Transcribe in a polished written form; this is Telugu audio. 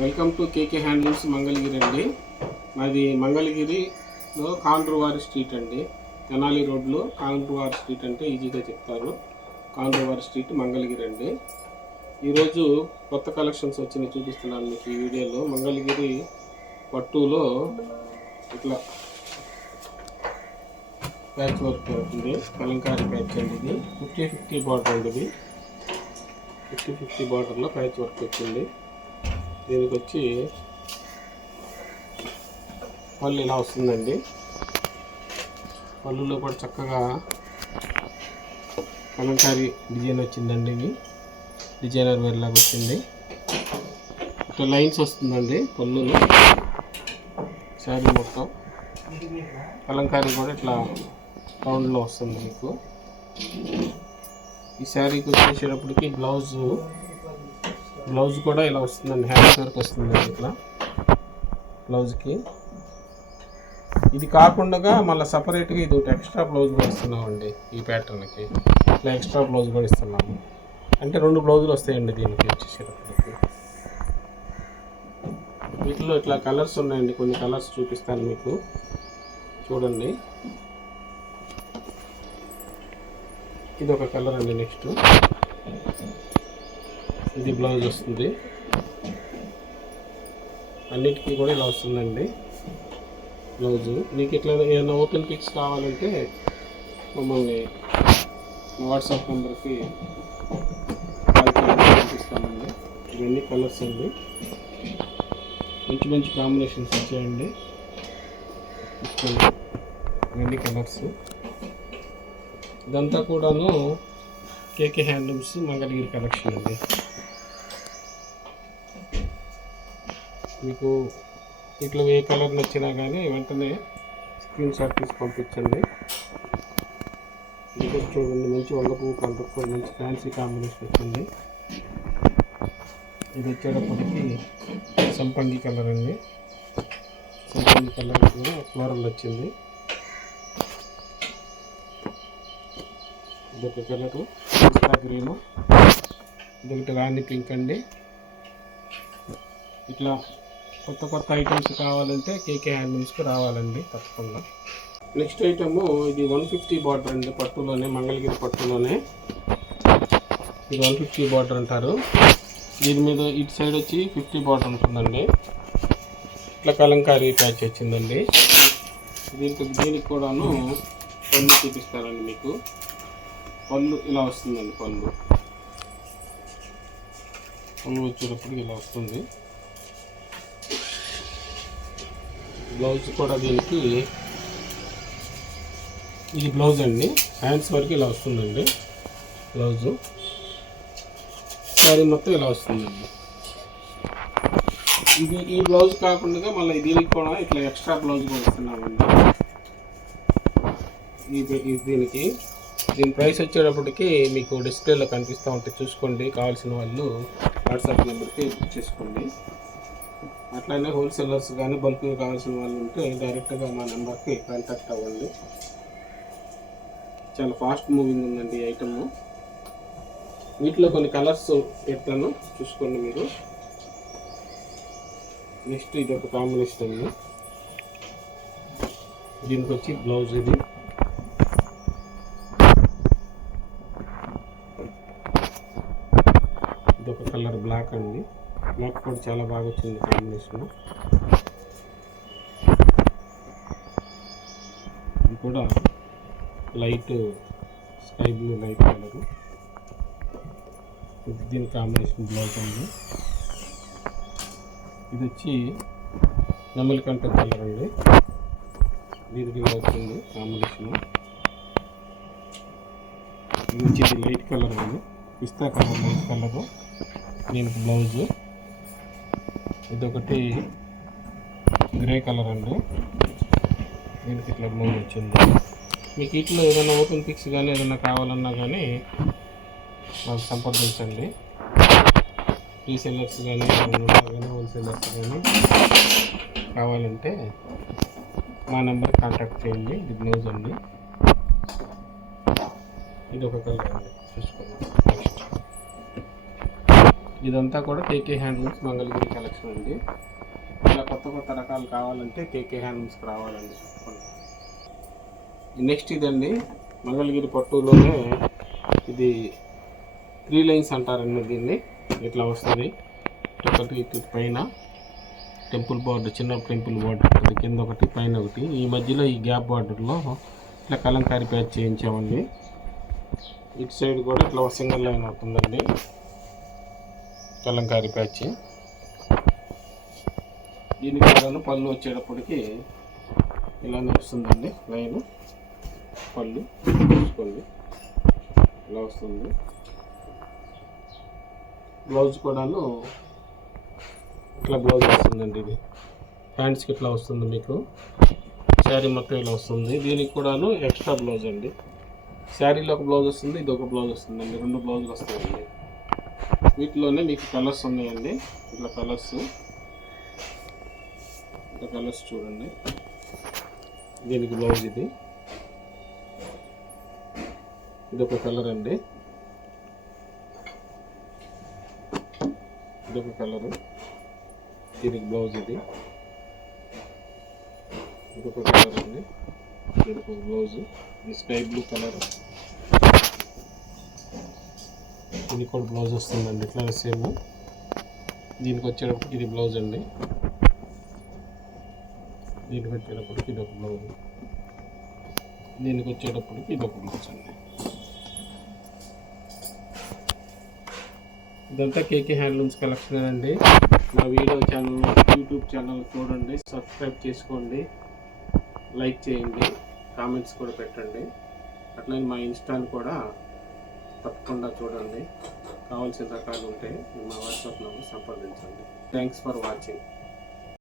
Welcome to KK handlooms Mangalagiri అండి. మాది మంగళగిరిలో కాండ్రువారి స్ట్రీట్ అండి. తెనాలి రోడ్లో కాండ్రువారి స్ట్రీట్ అంటే ఈజీగా చెప్తారు. కాండ్రువారి స్ట్రీట్ మంగళగిరి అండి. ఈరోజు కొత్త కలెక్షన్స్ వచ్చినాయి చూపిస్తున్నాను మీకు ఈ వీడియోలో. మంగళగిరి పట్టులో ఇట్లా ప్యాచ్ వర్క్ అవుతుంది, కలంకారీ ప్యాచ్ అండి. ఇది 50-50 బార్డర్ అండి. ఇది 50-50 బార్డర్లో ప్యాచ్ వర్క్ వచ్చింది. దీనికి వచ్చి పళ్ళు ఇలా వస్తుందండి. పళ్ళులో కూడా చక్కగా కలంకారీ డిజైన్ వచ్చిందండి. ఇది డిజైనర్ వేర్ లాగా వచ్చింది. ఇట్లా లైన్స్ వస్తుందండి పళ్ళులో. శారీ మొత్తం కలంకారీ కూడా ఇట్లా రౌండ్లో వస్తుంది మీకు. ఈ శారీకి వచ్చేసేటప్పటికి బ్లౌజ్ కూడా ఇలా వస్తుందండి. హ్యాండ్స్ వరకు వస్తుందండి ఇట్లా బ్లౌజ్కి. ఇది కాకుండా మళ్ళీ సపరేట్గా ఇది ఒకటి ఎక్స్ట్రా బ్లౌజ్ కూడా ఇస్తున్నామండి. ఈ ప్యాటర్న్కి ఇట్లా ఎక్స్ట్రా బ్లౌజ్ కూడా ఇస్తున్నాము. అంటే 2 బ్లౌజులు వస్తాయండి దీనికి వచ్చేసేటప్పటికి. వీటిలో ఇట్లా కలర్స్ ఉన్నాయండి. కొన్ని కలర్స్ చూపిస్తాను మీకు, చూడండి. ఇది ఒక కలర్ అండి. నెక్స్ట్ ఇది బ్లౌజ్ వస్తుంది. అన్నిటికీ కూడా ఇలా వస్తుందండి బ్లౌజు. మీకు ఇట్లా ఏమైనా ఓపెన్ పిక్స్ కావాలంటే మమ్మల్ని వాట్సాప్ నెంబర్కి కాల్ చేసి పంపిస్తామండి. ఇవన్నీ కలర్స్ అండి. మంచి మంచి కాంబినేషన్స్ వచ్చాయండి. ఇవన్నీ కలర్స్. ఇదంతా కూడాను కేకే హ్యాండ్లూమ్స్ మంగళగిరి కలెక్షన్ అండి. మీకు ఇట్లా ఏ కలర్ నచ్చినా కానీ వెంటనే స్క్రీన్ షాట్ తీసి పంపించండి. ఇది కూడా చూడండి, మంచి వంగపువ్వు కలర్ కూడా మంచి ఫ్యాన్సీ కాంబినేషన్ వచ్చింది. ఇది వచ్చేటప్పటికి సంపంగి కలర్ అండి. సంపంగి కలర్ కూడా ఫ్లోరల్ వచ్చింది. ఇదొక కలరు గ్రీను, ఇదొకటి రాణి పింక్ అండి. ఇట్లా కొత్త కొత్త ఐటమ్స్ కావాలంటే కేకే హ్యాండ్లూమ్స్కి రావాలండి తప్పకుండా. నెక్స్ట్ ఐటము ఇది 150 బార్డర్ అండి. పట్టులోనే, మంగళగిరి పట్టులోనే ఇది 150 బార్డర్ అంటారు. దీని మీద ఇటు సైడ్ వచ్చి 50 బార్డర్ ఉంటుందండి. ఇట్లా కలంకారీ ప్యాచ్ వచ్చిందండి. దీనికి కూడాను పళ్ళు చూపిస్తారండి మీకు. పళ్ళు ఇలా వస్తుందండి. పళ్ళు వచ్చేటప్పటికి ఇలా వస్తుంది. బ్లౌజ్ కూడా దీనికి ఇది బ్లౌజ్ అండి. హ్యాండ్స్ వరకు ఇలా వస్తుందండి బ్లౌజు. శారీ మొత్తం ఇలా వస్తుందండి. ఈ బ్లౌజ్ కాకుండా మళ్ళీ దీనికి కూడా ఇట్లా ఎక్స్ట్రా బ్లౌజ్ కూడా ఇస్తున్నామండి. దీని ప్రైస్ వచ్చేటప్పటికి మీకు డిస్ప్లేలో కనిపిస్తూ ఉంటే చూసుకోండి. కావాల్సిన వాళ్ళు వాట్సాప్ నెంబర్కి బుక్ చేసుకోండి. అట్లనే హోల్సేలర్స్ కానీ బల్క్గా కావాల్సిన వాళ్ళు ఉంటే డైరెక్ట్గా మా నెంబర్కి కాంటాక్ట్ అవ్వండి. చాలా ఫాస్ట్ మూవింగ్ ఉందండి ఈ ఐటమ్. వీటిలో కొన్ని కలర్స్ పెడతాను, చూసుకోండి మీరు. నెక్స్ట్ ఇది ఒక కాంబినేషన్ అండి. దీనికి వచ్చి బ్లౌజ్ ఇది. ఇదొక కలర్ బ్లాక్ అండి. బ్లాక్ కూడా చాలా బాగా వచ్చింది కాంబినేషన్. ఇది కూడా light sky blue light colour. ఇది దీని కాంబినేషన్ బ్లౌజ్ అండి. ఇది వచ్చి నెమలికంఠ కలర్ అండి. దీనికి ఇలా వచ్చింది కాంబినేషన్. ఇది వచ్చి లైట్ కలర్ అండి, పిస్తా కలర్ లైట్ కలరు. దీనికి బ్లౌజు. ఇదొకటి గ్రే కలర్ అండి. దీనికి ఇట్లా బ్లౌజ్ వచ్చింది. మీకు ఇట్లా ఏదైనా ఓపెన్ పిక్స్ కానీ ఏదైనా కావాలన్నా కానీ మాకు సంప్రదించండి. రీసెల్లర్స్ కానీ హోల్సేలర్స్ కానీ కావాలంటే మా నెంబర్ కాంటాక్ట్ చేయండి. ఇది బ్లౌజ్ అండి. ఇది ఒక కలర్ అండి, చూసుకోండి. నెక్స్ట్ ఇదంతా కూడా కేకే హ్యాండ్లూమ్స్ మంగళగిరి కలెక్షన్ అండి. ఇలా కొత్త కొత్త రకాలు కావాలంటే కేకే హ్యాండ్లూమ్స్కి రావాలండి. నెక్స్ట్ ఇదండి మంగళగిరి పట్టులోనే ఇది 3 లైన్స్ అంటారండి. దీన్ని ఇట్లా వస్తుంది. ఒకటి పైన టెంపుల్ బార్డర్, చిన్న టెంపుల్ బార్డర్ ఉంటుంది, కింద ఒకటి పైన ఒకటి, ఈ మధ్యలో ఈ గ్యాప్ బార్డర్లో ఇట్లా కలంకారీ ప్యాచ్ చేయించామండి. ఇటు సైడ్ కూడా ఇట్లా సింగిల్ లైన్ అవుతుందండి కలంకారీ ప్యాచ్. దీనికి కూడా పళ్ళు వచ్చేటప్పటికి ఇలానే వస్తుందండి లైన్. పళ్ళు చూసుకోండి ఇలా వస్తుంది. బ్లౌజ్ కూడాను ఇట్లా బ్లౌజ్ వస్తుందండి. ఇది హ్యాండ్స్కి ఇట్లా వస్తుంది. మీకు శారీ మొత్తం ఇలా వస్తుంది. దీనికి కూడాను ఎక్స్ట్రా బ్లౌజ్ అండి. శారీలో ఒక బ్లౌజ్ వస్తుంది, ఇది ఒక బ్లౌజ్ వస్తుందండి. 2 బ్లౌజులు వస్తాయండి. వీటిలోనే మీకు కలర్స్ ఉన్నాయండి. ఇట్లా కలర్స్ చూడండి. దీనికి బ్లౌజ్ ఇదొక కలర్ అండి. ఇదొక కలరు. దీనికి బ్లౌజ్ ఇదొక కలర్ అండి. దీనికి బ్లౌజ్ ఇది స్కై బ్లూ కలర్. దీనికి కూడా బ్లౌజ్ వస్తుందండి ఇట్లా సేమ్. దీనికి వచ్చేటప్పటికి ఇది బ్లౌజ్ అండి. దీనికి వచ్చేటప్పటికి ఇదొక బ్లౌజ్. దీనికి వచ్చేటప్పటికి ఇదొక బ్లౌజ్ అండి. ఇదంతా కేకే హ్యాండ్లూమ్స్ కలెక్షన్ అండి. మా వీడియో ఛానల్, యూట్యూబ్ ఛానల్ చూడండి, సబ్స్క్రైబ్ చేసుకోండి, లైక్ చేయండి, కామెంట్స్ కూడా పెట్టండి. అట్లనే మా ఇన్స్టాని కూడా తప్పకుండా చూడండి. కావాల్సిన రకాలు ఉంటే మా వాట్సాప్ నంబర్ సంప్రదించండి. Thanks for watching.